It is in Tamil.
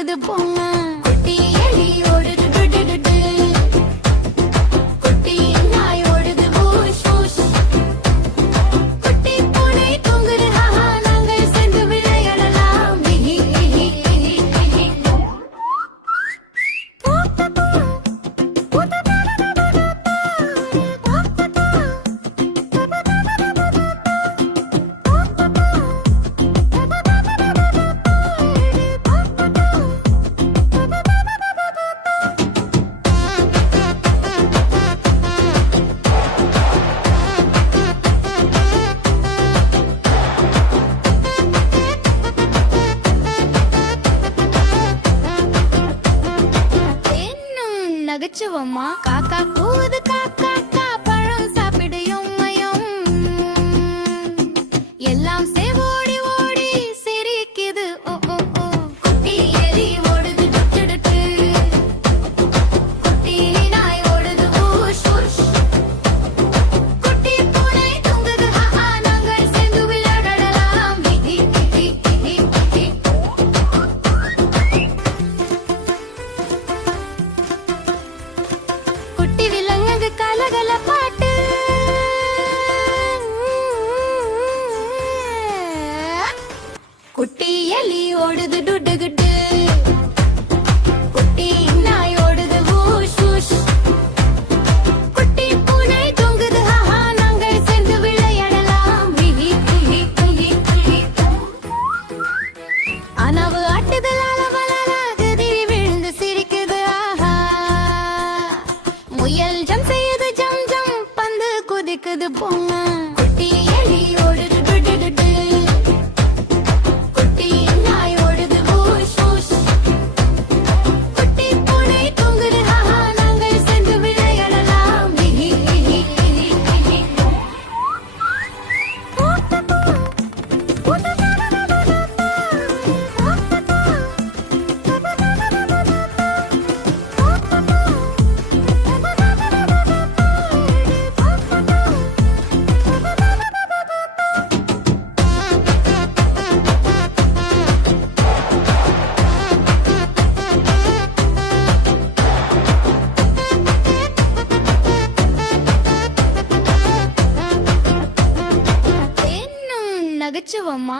குதிக்குது போங்க குட்டி எலி ஓடுது குட்டி நாய் ஓடுது பூஷ் பூஷ் குட்டி பூனை தூங்குது ஹாஹா நாங்கள் சேர்ந்து விளையாடலாம் நகைச்சுவம்மா காக்கா கூவுது காக்கா பழம் சாப்பிடு யம்மையும் எல்லாம் ஓடி ஓடி சிரிக்குது ஓ ஓ ஓ குட்டி எலி ஓடுது டுட்டு குட்டி நாய் ஓடுது ஊஷ் ஊஷ் குட்டி பூனை தூங்குது ஹாஹா நாங்கள் சேர்ந்து விளையாடலாம் குட்டி விலங்குக்கு கலகல பாட்டு குட்டி எலி ஓடுது டுட்டு குட்டி நாய் ஓடுது ஊஷ் ஊஷ் குட்டி பூனை தூங்குது ஹாஹா நாங்கள் சேர்ந்து விளையாடலாம் அனவு ஆட்டுதல் அளவலாகுதி விழுந்து சிரிக்குது ஆஹா முயல் ஜம் செய்யுது ஜம் ஜம் பந்து குதிக்குது போங்க குட்டி எலி ஓடுது குட்டி நாய் ஓடுது ஊஷ் ஊஷ் குட்டி பூனை தூங்குது ஹாஹா நாங்கள் சேர்ந்து விளையாடலாம் நகைச்சுவம்மா